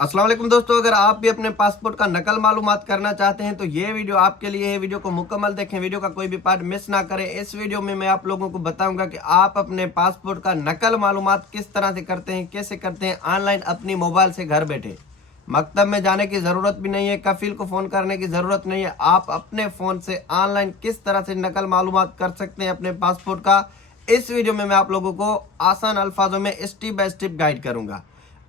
अस्सलाम वालेकुम दोस्तों, अगर आप भी अपने पासपोर्ट का नकल मालूमात करना चाहते हैं तो ये वीडियो आपके लिए है। वीडियो को मुकम्मल देखें, वीडियो का कोई भी पार्ट मिस ना करें। इस वीडियो में मैं आप लोगों को बताऊंगा कि आप अपने पासपोर्ट का नकल मालूमात किस तरह से करते हैं, कैसे करते हैं ऑनलाइन अपनी मोबाइल से घर बैठे। मकतब में जाने की ज़रूरत भी नहीं है, कफील को फ़ोन करने की ज़रूरत नहीं है। आप अपने फ़ोन से ऑनलाइन किस तरह से नकल मालूमात कर सकते हैं अपने पासपोर्ट का, इस वीडियो में मैं आप लोगों को आसान अल्फाजों में स्टेप बाय स्टेप गाइड करूंगा।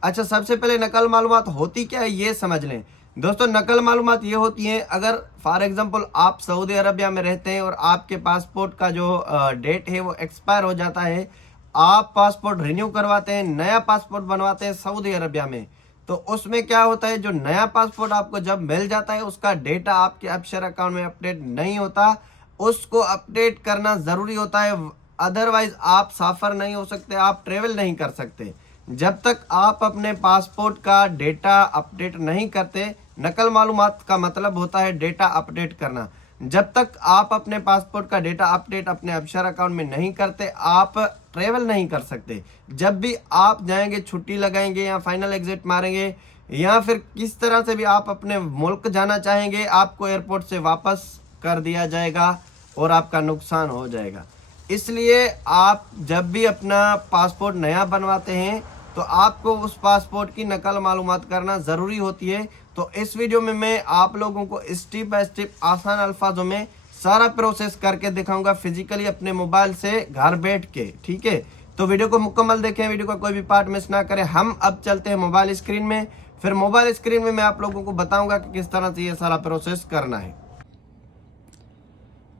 अच्छा, सबसे पहले नकल मालूमात होती क्या है ये समझ लें। दोस्तों, नकल मालूमात ये होती है, अगर फॉर एग्जांपल आप सऊदी अरबिया में रहते हैं और आपके पासपोर्ट का जो डेट है वो एक्सपायर हो जाता है, आप पासपोर्ट रिन्यू करवाते हैं, नया पासपोर्ट बनवाते हैं सऊदी अरबिया में, तो उसमें क्या होता है, जो नया पासपोर्ट आपको जब मिल जाता है उसका डेटा आपके अबशर अकाउंट में अपडेट नहीं होता। उसको अपडेट करना ज़रूरी होता है, अदरवाइज आप सफ़र नहीं हो सकते, आप ट्रेवल नहीं कर सकते जब तक आप अपने पासपोर्ट का डेटा अपडेट नहीं करते। नकल मालूमात का मतलब होता है डेटा अपडेट करना। जब तक आप अपने पासपोर्ट का डेटा अपडेट अपने अबशर अकाउंट में नहीं करते, आप ट्रेवल नहीं कर सकते। जब भी आप जाएंगे, छुट्टी लगाएंगे या फाइनल एग्जिट मारेंगे या फिर किस तरह से भी आप अपने मुल्क जाना चाहेंगे, आपको एयरपोर्ट से वापस कर दिया जाएगा और आपका नुकसान हो जाएगा। इसलिए आप जब भी अपना पासपोर्ट नया बनवाते हैं तो आपको उस पासपोर्ट की नकल मालूमात करना ज़रूरी होती है। तो इस वीडियो में मैं आप लोगों को स्टेप बाय स्टेप आसान अल्फाजों में सारा प्रोसेस करके दिखाऊंगा, फिजिकली अपने मोबाइल से घर बैठ के। ठीक है, तो वीडियो को मुकम्मल देखें, वीडियो का कोई भी पार्ट मिस ना करें। हम अब चलते हैं मोबाइल स्क्रीन में, फिर मोबाइल स्क्रीन में मैं आप लोगों को बताऊंगा कि किस तरह से ये सारा प्रोसेस करना है।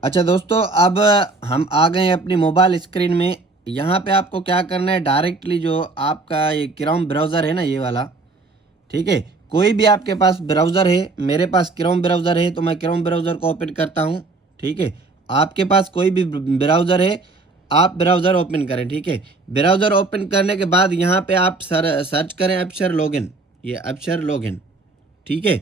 अच्छा दोस्तों, अब हम आ गए हैं अपनी मोबाइल स्क्रीन में। यहाँ पे आपको क्या करना है, डायरेक्टली जो आपका ये क्रोम ब्राउज़र है ना, ये वाला, ठीक है, कोई भी आपके पास ब्राउज़र है, मेरे पास क्रोम ब्राउज़र है तो मैं क्रोम ब्राउज़र को ओपन करता हूँ। ठीक है, आपके पास कोई भी ब्राउज़र है, आप ब्राउज़र ओपन करें। ठीक है, ब्राउज़र ओपन करने के बाद यहाँ पे आप सर्च करें अबशर लॉगिन, ये अबशर लॉगिन। ठीक है,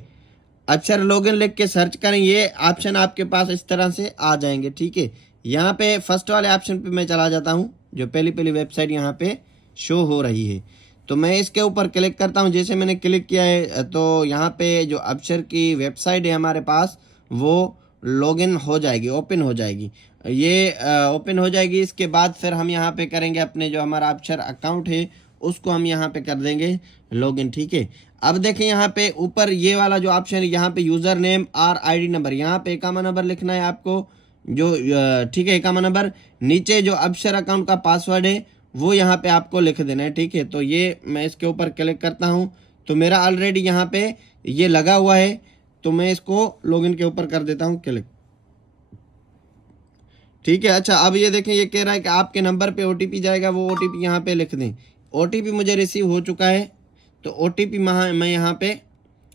अक्षर लॉगिन लिख के सर्च करें, ये ऑप्शन आपके पास इस तरह से आ जाएंगे। ठीक है, यहाँ पे फर्स्ट वाले ऑप्शन पे मैं चला जाता हूँ, जो पहली पहली वेबसाइट यहाँ पे शो हो रही है, तो मैं इसके ऊपर क्लिक करता हूँ। जैसे मैंने क्लिक किया है तो यहाँ पे जो अक्षर की वेबसाइट है हमारे पास, वो लॉगिन हो जाएगी, ओपन हो जाएगी, ये ओपन हो जाएगी। इसके बाद फिर हम यहाँ पे करेंगे अपने जो हमारा अक्षर अकाउंट है उसको हम यहाँ पे कर देंगे लॉगिन। ठीक है, अब देखें यहाँ पे ऊपर ये वाला जो ऑप्शन है, यहाँ पे यूज़र नेम और आईडी नंबर, यहाँ पे एकामा नंबर लिखना है आपको, जो ठीक है, एकामा नंबर। नीचे जो अबशर अकाउंट का पासवर्ड है वो यहाँ पे आपको लिख देना है। ठीक है, तो ये मैं इसके ऊपर क्लिक करता हूँ तो मेरा ऑलरेडी यहाँ पे ये लगा हुआ है, तो मैं इसको लॉगिन के ऊपर कर देता हूँ क्लिक। ठीक है, अच्छा, अब ये देखें, ये कह रहा है कि आपके नंबर पे ओटीपी जाएगा, वो ओटीपी यहाँ पे लिख दें। ओटीपी मुझे रिसीव हो चुका है तो ओटीपी मैं यहाँ पे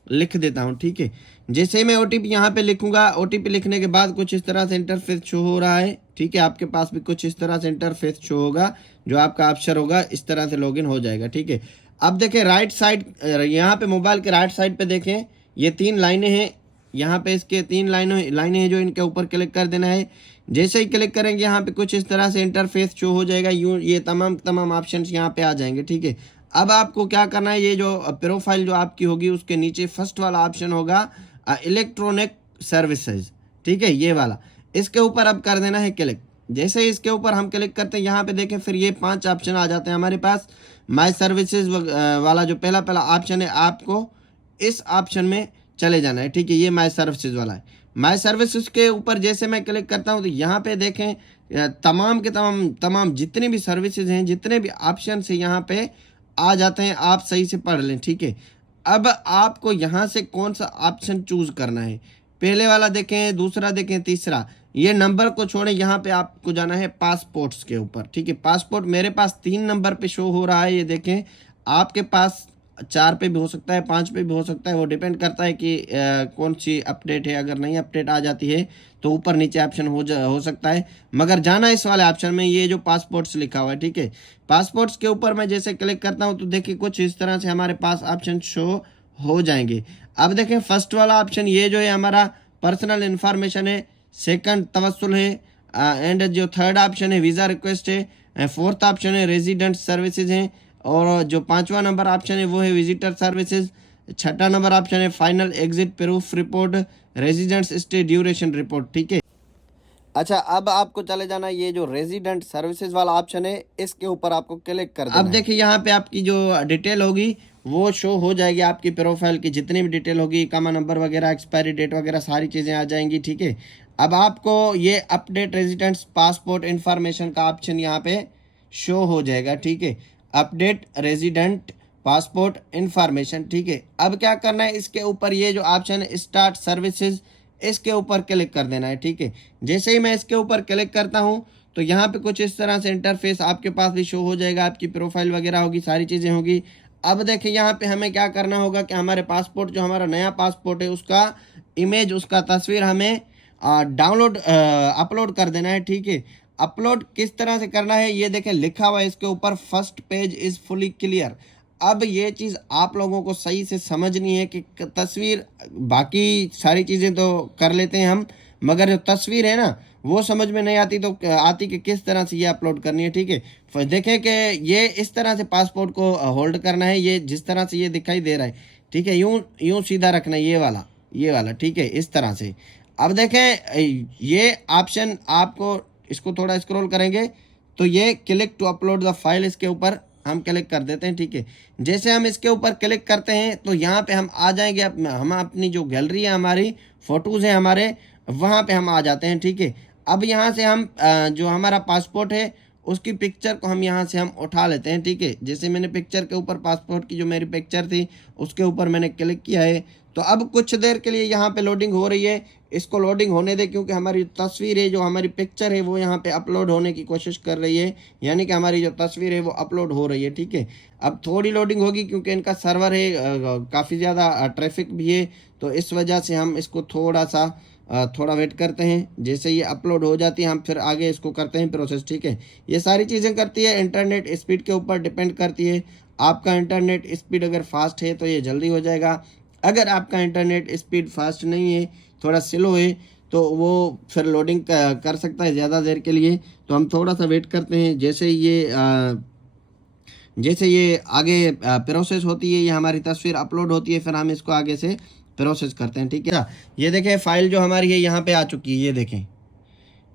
लिख देता हूँ। ठीक है, जैसे ही मैं ओटीपी यहाँ पे लिखूंगा, ओटीपी लिखने के बाद कुछ इस तरह से इंटरफेस शो हो रहा है। ठीक है, आपके पास भी कुछ इस तरह से इंटरफेस शो होगा, जो आपका ऑप्शन होगा इस तरह से लॉगिन हो जाएगा। ठीक है, अब देखें राइट साइड, यहाँ पे मोबाइल के राइट साइड पे देखें, ये 3 लाइनें हैं, यहाँ पे इसके 3 लाइनें हैं जो इनके ऊपर क्लिक कर देना है। जैसे ही क्लिक करेंगे यहाँ पे कुछ इस तरह से इंटरफेस शो हो जाएगा, यूँ ये तमाम ऑप्शंस यहाँ पे आ जाएंगे। ठीक है, अब आपको क्या करना है, ये जो प्रोफाइल जो आपकी होगी उसके नीचे फर्स्ट वाला ऑप्शन होगा इलेक्ट्रॉनिक सर्विसेज। ठीक है, ये वाला, इसके ऊपर अब कर देना है क्लिक। जैसे ही इसके ऊपर हम क्लिक करते हैं, यहाँ पे देखें, फिर ये 5 ऑप्शन आ जाते हैं हमारे पास। माई सर्विसेज वाला जो पहला ऑप्शन है, आपको इस ऑप्शन में चले जाना है। ठीक है, ये माई सर्विसेज वाला है। माई सर्विसेज के ऊपर जैसे मैं क्लिक करता हूँ तो यहाँ पे देखें तमाम के तमाम जितने भी सर्विसेज हैं, जितने भी ऑप्शन है यहाँ पे आ जाते हैं, आप सही से पढ़ लें। ठीक है, अब आपको यहाँ से कौन सा ऑप्शन चूज करना है, पहले वाला देखें, दूसरा देखें, तीसरा, ये नंबर को छोड़ें, यहाँ पे आपको जाना है पासपोर्ट्स के ऊपर। ठीक है, पासपोर्ट मेरे पास 3 नंबर पे शो हो रहा है, ये देखें, आपके पास 4 पे भी हो सकता है, 5 पे भी हो सकता है, वो डिपेंड करता है कि कौन सी अपडेट है। अगर नई अपडेट आ जाती है तो ऊपर नीचे ऑप्शन हो सकता है, मगर जाना इस वाले ऑप्शन में, ये जो पासपोर्ट्स लिखा हुआ है। ठीक है, पासपोर्ट्स के ऊपर मैं जैसे क्लिक करता हूँ तो देखिए कुछ इस तरह से हमारे पास ऑप्शन शो हो जाएंगे। अब देखें फर्स्ट वाला ऑप्शन, ये जो है हमारा पर्सनल इंफॉर्मेशन है, सेकंड तवस्सुल है, एंड जो थर्ड ऑप्शन है वीज़ा रिक्वेस्ट है, फोर्थ ऑप्शन है रेजिडेंट सर्विसेज हैं, और जो 5वां नंबर ऑप्शन है वो है विजिटर सर्विसेज, छठा नंबर ऑप्शन है final exit proof report, residence stay duration report. ठीक है, अच्छा अब आपको चले जाना ये जो रेजिडेंट सर्विसेज वाला ऑप्शन है इसके ऊपर आपको क्लिक कर देना। अब देखिए यहाँ पे आपकी जो डिटेल होगी वो शो हो जाएगी, आपकी प्रोफाइल की जितनी भी डिटेल होगी, कामा नंबर वगैरह, एक्सपायरी डेट वगैरह सारी चीज़ें आ जाएंगी। ठीक है, अब आपको ये अपडेट रेजिडेंट्स पासपोर्ट इन्फॉर्मेशन का ऑप्शन यहाँ पे शो हो जाएगा। ठीक है, अपडेट रेजिडेंट पासपोर्ट इन्फॉर्मेशन। ठीक है, अब क्या करना है, इसके ऊपर ये जो ऑप्शन है स्टार्ट सर्विसेज, इसके ऊपर क्लिक कर देना है। ठीक है, जैसे ही मैं इसके ऊपर क्लिक करता हूँ तो यहाँ पे कुछ इस तरह से इंटरफेस आपके पास भी शो हो जाएगा, आपकी प्रोफाइल वगैरह होगी, सारी चीज़ें होगी। अब देखिए यहाँ पे हमें क्या करना होगा कि हमारे पासपोर्ट जो हमारा नया पासपोर्ट है उसका इमेज, उसका तस्वीर हमें डाउनलोड अपलोड कर देना है। ठीक है, अपलोड किस तरह से करना है ये देखें, लिखा हुआ है इसके ऊपर first page is fully clear. अब ये चीज़ आप लोगों को सही से समझनी है कि तस्वीर, बाकी सारी चीज़ें तो कर लेते हैं हम, मगर जो तस्वीर है ना वो समझ में नहीं आती, तो आती कि किस तरह से ये अपलोड करनी है। ठीक है, देखें कि ये इस तरह से पासपोर्ट को होल्ड करना है, ये जिस तरह से ये दिखाई दे रहा है। ठीक है, यूं सीधा रखना है, ये वाला। ठीक है, इस तरह से। अब देखें ये ऑप्शन आपको, इसको थोड़ा स्क्रॉल करेंगे तो ये click to upload the file, इसके ऊपर हम क्लिक कर देते हैं। ठीक है, जैसे हम इसके ऊपर क्लिक करते हैं तो यहाँ पे हम आ जाएंगे, हम अपनी जो गैलरी है, हमारी फ़ोटोज़ हैं हमारे, वहाँ पे हम आ जाते हैं। ठीक है, अब यहाँ से हम जो हमारा पासपोर्ट है उसकी पिक्चर को हम यहाँ से हम उठा लेते हैं। ठीक है, जैसे मैंने पिक्चर के ऊपर, पासपोर्ट की जो मेरी पिक्चर थी उसके ऊपर मैंने क्लिक किया है, तो अब कुछ देर के लिए यहाँ पे लोडिंग हो रही है, इसको लोडिंग होने दे, क्योंकि हमारी तस्वीर है, जो हमारी पिक्चर है वो यहाँ पे अपलोड होने की कोशिश कर रही है, यानी कि हमारी जो तस्वीर है वो अपलोड हो रही है। ठीक है, अब थोड़ी लोडिंग होगी क्योंकि इनका सर्वर है, काफ़ी ज़्यादा ट्रैफिक भी है, तो इस वजह से हम इसको थोड़ा वेट करते हैं। जैसे ये अपलोड हो जाती है हम फिर आगे इसको करते हैं प्रोसेस। ठीक है, ये सारी चीज़ें करती है, इंटरनेट स्पीड के ऊपर डिपेंड करती है। आपका इंटरनेट स्पीड अगर फास्ट है तो ये जल्दी हो जाएगा, अगर आपका इंटरनेट स्पीड फास्ट नहीं है, थोड़ा स्लो है, तो वो फिर लोडिंग कर सकता है ज़्यादा देर के लिए। तो हम थोड़ा सा वेट करते हैं, जैसे ये आगे प्रोसेस होती है, ये हमारी तस्वीर अपलोड होती है, फिर हम इसको आगे से प्रोसेस करते हैं। ठीक है, ये देखें फाइल जो हमारी है यहाँ पे आ चुकी है, ये देखें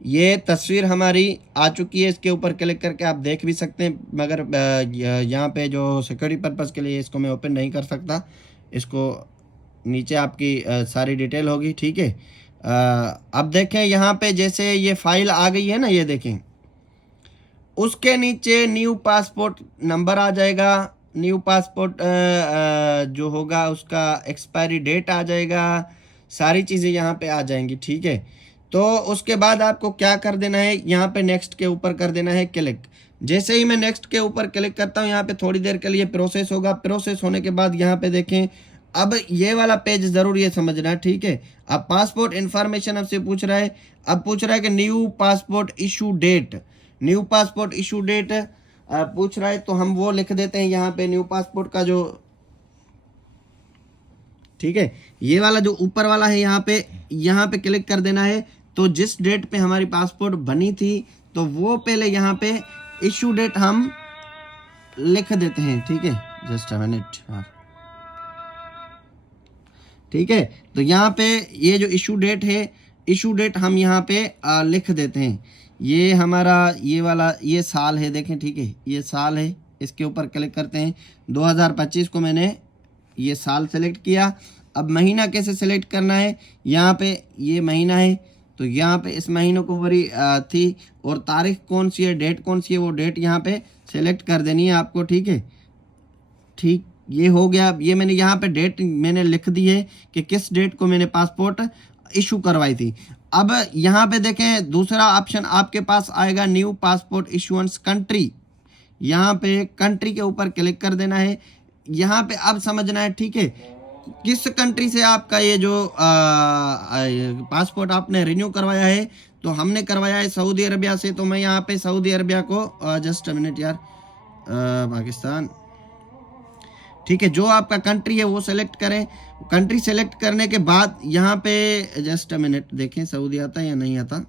ये तस्वीर हमारी आ चुकी है, इसके ऊपर क्लिक करके आप देख भी सकते हैं, मगर यहाँ पे जो सिक्योरिटी पर्पज़ के लिए इसको मैं ओपन नहीं कर सकता, इसको नीचे आपकी सारी डिटेल होगी। ठीक है, अब देखें यहाँ पे जैसे ये फाइल आ गई है ना, ये देखें उसके नीचे न्यू पासपोर्ट नंबर आ जाएगा, न्यू पासपोर्ट जो होगा उसका एक्सपायरी डेट आ जाएगा, सारी चीज़ें यहाँ पे आ जाएंगी। ठीक है, तो उसके बाद आपको क्या कर देना है, यहाँ पे नेक्स्ट के ऊपर कर देना है क्लिक। जैसे ही मैं नेक्स्ट के ऊपर क्लिक करता हूँ यहाँ पे थोड़ी देर के लिए प्रोसेस होगा, प्रोसेस होने के बाद यहाँ पे देखें, अब ये वाला पेज ज़रूर ये समझना है। ठीक है, अब पासपोर्ट इन्फॉर्मेशन आपसे पूछ रहा है, अब पूछ रहा है कि new passport issue date, new passport issue date पूछ रहा है, तो हम वो लिख देते हैं यहाँ पे न्यू पासपोर्ट का जो, ठीक है, ये वाला जो ऊपर वाला है यहाँ पे क्लिक कर देना है। तो जिस डेट पे हमारी पासपोर्ट बनी थी तो वो पहले यहाँ पे इशू डेट हम लिख देते हैं। ठीक है, जस्ट अ मिनट। हाँ, ठीक है, तो यहाँ पे ये जो इशू डेट है, इशू डेट हम यहाँ पे लिख देते हैं। ये हमारा ये वाला ये साल है, देखें। ठीक है, ये साल है, इसके ऊपर क्लिक करते हैं। 2025 को मैंने ये साल सेलेक्ट किया। अब महीना कैसे सेलेक्ट करना है, यहाँ पे ये महीना है तो यहाँ पे इस महीनों को भरी थी, और तारीख कौन सी है, डेट कौन सी है, वो डेट यहाँ पे सेलेक्ट कर देनी है आपको। ठीक है, ठीक, ये हो गया। ये मैंने यहाँ पे डेट मैंने लिख दी है कि किस डेट को मैंने पासपोर्ट इशू करवाई थी। अब यहाँ पे देखें दूसरा ऑप्शन आपके पास आएगा न्यू पासपोर्ट इशुएंस कंट्री, यहाँ पे कंट्री के ऊपर क्लिक कर देना है। यहाँ पे अब समझना है, ठीक है, किस कंट्री से आपका ये जो पासपोर्ट आपने रिन्यू करवाया है, तो हमने करवाया है सऊदी अरबिया से, तो मैं यहाँ पे सऊदी अरबिया को जस्ट अ मिनट यार, पाकिस्तान, ठीक है, जो आपका कंट्री है वो सेलेक्ट करें। कंट्री सेलेक्ट करने के बाद यहाँ पे जस्ट अ मिनट देखें सऊदी आता है या नहीं आता,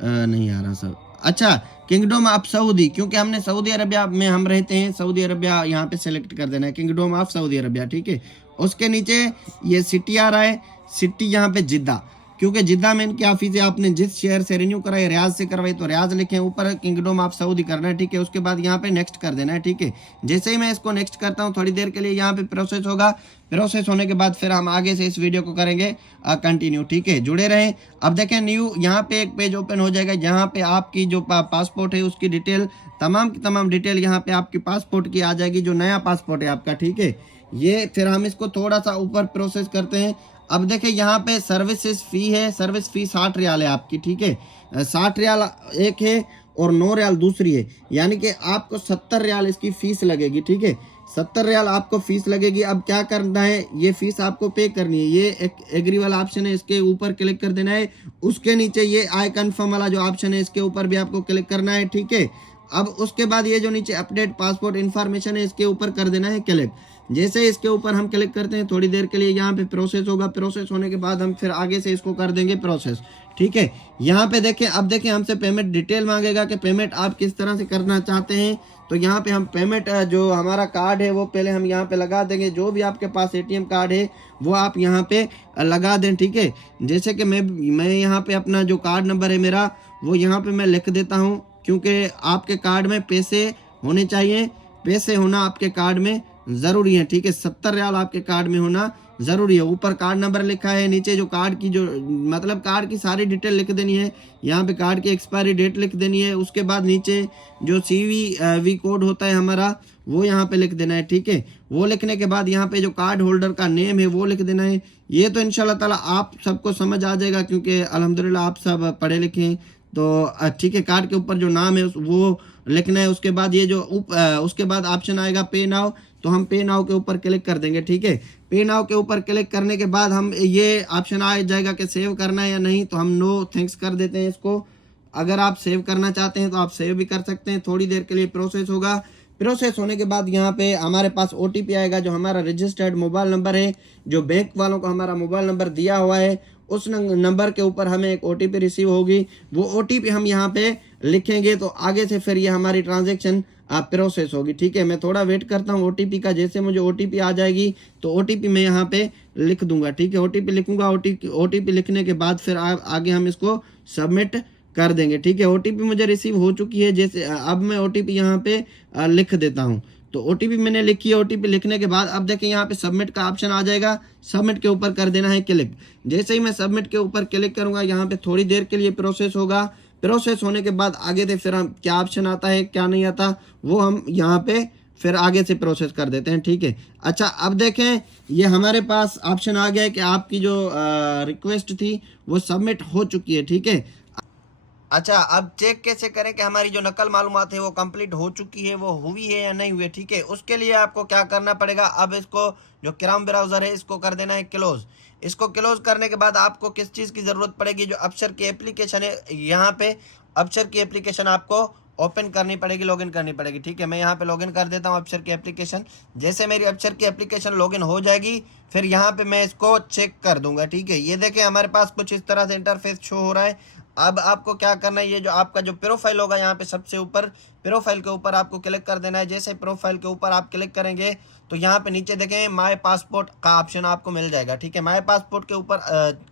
नहीं आ रहा सब। अच्छा, किंगडम ऑफ सऊदी, क्योंकि हमने सऊदी अरबिया में हम रहते हैं, सऊदी अरबिया यहाँ पे सेलेक्ट कर देना है, किंगडम ऑफ सऊदी अरबिया, ठीक है। उसके नीचे ये सिटी आ रहा है, सिटी यहाँ पे जिद्दा, क्योंकि जिद्दा में इनकी ऑफिस है, आपने जिस शहर से रिन्यू कराई, रियाज से करवाई तो रियाज लिखे, ऊपर किंगडम ऑफ सऊदी करना है, ठीक है। उसके बाद यहाँ पे नेक्स्ट कर देना है, ठीक है। जैसे ही मैं इसको नेक्स्ट करता हूँ, थोड़ी देर के लिए यहाँ पे प्रोसेस होगा, प्रोसेस होने के बाद फिर हम आगे से इस वीडियो को करेंगे कंटिन्यू, ठीक है। जुड़े रहें। अब देखें न्यू यहाँ पे एक पेज ओपन हो जाएगा, जहाँ पे आपकी जो पासपोर्ट है उसकी डिटेल, तमाम की तमाम डिटेल यहाँ पे आपकी पासपोर्ट की आ जाएगी, जो नया पासपोर्ट है आपका, ठीक है। ये फिर हम इसको थोड़ा सा ऊपर प्रोसेस करते हैं। अब देखें यहाँ पे सर्विसेज फी है, सर्विस फी 60 रियाल है आपकी, ठीक है। 60 रियाल एक है और 9 रियाल दूसरी है, यानी कि आपको 70 रियाल इसकी फीस लगेगी, ठीक है। 70 रियाल आपको फीस लगेगी। अब क्या करना है, ये फीस आपको पे करनी है। ये एक एग्री वाला ऑप्शन है, इसके ऊपर क्लिक कर देना है। उसके नीचे ये आई कन्फर्म वाला जो ऑप्शन है, इसके ऊपर भी आपको क्लिक करना है, ठीक है। अब उसके बाद ये जो नीचे अपडेट पासपोर्ट इन्फॉर्मेशन है, इसके ऊपर कर देना है क्लिक। जैसे इसके ऊपर हम क्लिक करते हैं, थोड़ी देर के लिए यहाँ पे प्रोसेस होगा। प्रोसेस होने के बाद हम फिर आगे से इसको कर देंगे प्रोसेस, ठीक है। यहाँ पे देखें, अब देखें हमसे पेमेंट डिटेल मांगेगा कि पेमेंट आप किस तरह से करना चाहते हैं। तो यहाँ पे हम पेमेंट जो हमारा कार्ड है वो पहले हम यहाँ पे लगा देंगे। जो भी आपके पास एटीएम कार्ड है वो आप यहाँ पे लगा दें, ठीक है। जैसे कि मैं यहाँ पे अपना जो कार्ड नंबर है मेरा, वो यहाँ पे मैं लिख देता हूँ, क्योंकि आपके कार्ड में पैसे होने चाहिए, पैसे होना आपके कार्ड में ज़रूरी है, ठीक है। 70 रियाल आपके कार्ड में होना ज़रूरी है। ऊपर कार्ड नंबर लिखा है, नीचे जो कार्ड की जो मतलब कार्ड की सारी डिटेल लिख देनी है। यहाँ पे कार्ड की एक्सपायरी डेट लिख देनी है। उसके बाद नीचे जो CVV कोड होता है हमारा, वो यहाँ पे लिख देना है, ठीक है। वो लिखने के बाद यहाँ पे जो कार्ड होल्डर का नेम है वो लिख देना है। ये तो इंशाल्लाह ताला आप सबको समझ आ जाएगा, क्योंकि अल्हम्दुलिल्लाह आप सब पढ़े लिखे हैं, तो ठीक है। कार्ड के ऊपर जो नाम है वो लिखना है। उसके बाद ये जो उसके बाद ऑप्शन आएगा पे नाउ, तो हम पे नाउ के ऊपर क्लिक कर देंगे, ठीक है। पे नाउ के ऊपर क्लिक करने के बाद हम ये ऑप्शन आ जाएगा कि सेव करना है या नहीं, तो हम नो थैंक्स कर देते हैं इसको। अगर आप सेव करना चाहते हैं तो आप सेव भी कर सकते हैं। थोड़ी देर के लिए प्रोसेस होगा। प्रोसेस होने के बाद यहाँ पे हमारे पास OTP आएगा, जो हमारा रजिस्टर्ड मोबाइल नंबर है, जो बैंक वालों को हमारा मोबाइल नंबर दिया हुआ है, उस नंबर के ऊपर हमें एक OTP रिसीव होगी। वो OTP हम यहाँ पे लिखेंगे, तो आगे से फिर ये हमारी ट्रांजैक्शन प्रोसेस होगी, ठीक है। मैं थोड़ा वेट करता हूँ OTP का। जैसे मुझे OTP आ जाएगी तो OTP मैं यहाँ पे लिख दूंगा, ठीक है। OTP लिखूंगा। OTP लिखने के बाद फिर आगे हम इसको सबमिट कर देंगे, ठीक है। OTP मुझे रिसीव हो चुकी है। जैसे अब मैं OTP यहाँ पे लिख देता हूँ। तो OTP मैंने लिखी है। OTP लिखने के बाद अब देखें यहाँ पे सबमिट का ऑप्शन आ जाएगा। सबमिट के ऊपर कर देना है क्लिक। जैसे ही मैं सबमिट के ऊपर क्लिक करूंगा, यहाँ पे थोड़ी देर के लिए प्रोसेस होगा। प्रोसेस होने के बाद आगे से फिर हम क्या ऑप्शन आता है क्या नहीं आता, वो हम यहाँ पे फिर आगे से प्रोसेस कर देते हैं, ठीक है। अच्छा, अब देखें ये हमारे पास ऑप्शन आ गया है कि आपकी जो रिक्वेस्ट थी वो सबमिट हो चुकी है, ठीक है। अच्छा, अब चेक कैसे करें कि हमारी जो नकल मालूमात है वो कंप्लीट हो चुकी है, वो हुई है या नहीं हुई है, ठीक है। उसके लिए आपको क्या करना पड़ेगा, अब इसको जो क्रोम ब्राउज़र है इसको कर देना है क्लोज। इसको क्लोज करने के बाद आपको किस चीज़ की ज़रूरत पड़ेगी, जो अबशर की एप्लीकेशन है, यहाँ पे अबशर की एप्लीकेशन आपको ओपन करनी पड़ेगी, लॉगिन करनी पड़ेगी, ठीक है। मैं यहाँ पे लॉगिन कर देता हूँ अबशर की एप्लीकेशन। जैसे मेरी अबशर की एप्लीकेशन लॉगिन हो जाएगी, फिर यहाँ पे मैं इसको चेक कर दूंगा, ठीक है। ये देखें हमारे पास कुछ इस तरह से इंटरफेस शो हो रहा है। अब आपको क्या करना है, ये जो आपका जो प्रोफाइल होगा यहाँ पे सबसे ऊपर, प्रोफाइल के ऊपर आपको क्लिक कर देना है। जैसे प्रोफाइल के ऊपर आप क्लिक करेंगे तो यहाँ पे नीचे देखें माय पासपोर्ट का ऑप्शन आपको मिल जाएगा, ठीक है। माय पासपोर्ट के ऊपर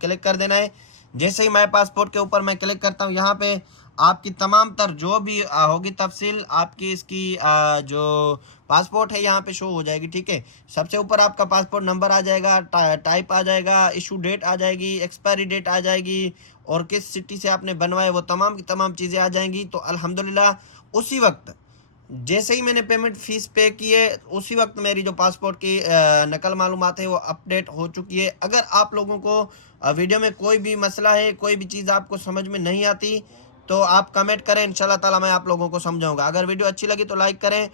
क्लिक कर देना है। जैसे ही माय पासपोर्ट के ऊपर मैं क्लिक करता हूँ, यहाँ पे आपकी तमाम तर जो भी होगी तफसील आपकी इसकी जो पासपोर्ट है यहाँ पे शो हो जाएगी, ठीक है। सबसे ऊपर आपका पासपोर्ट नंबर आ जाएगा, टाइप आ जाएगा, इशू डेट आ जाएगी, एक्सपायरी डेट आ जाएगी, और किस सिटी से आपने बनवाए वो तमाम की तमाम चीज़ें आ जाएंगी। तो अल्हम्दुलिल्लाह उसी वक्त जैसे ही मैंने पेमेंट फ़ीस पे की है, उसी वक्त मेरी जो पासपोर्ट की नकल मालूमात है वो अपडेट हो चुकी है। अगर आप लोगों को वीडियो में कोई भी मसला है, कोई भी चीज़ आपको समझ में नहीं आती, तो आप कमेंट करें, इंशाल्लाह ताला मैं आप लोगों को समझाऊंगा। अगर वीडियो अच्छी लगी तो लाइक करें।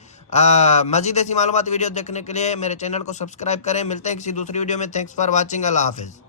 मज़ीद ऐसी मालूमाती वीडियो देखने के लिए मेरे चैनल को सब्सक्राइब करें। मिलते हैं किसी दूसरी वीडियो में। Thanks for watching. अल्लाह हाफिज़।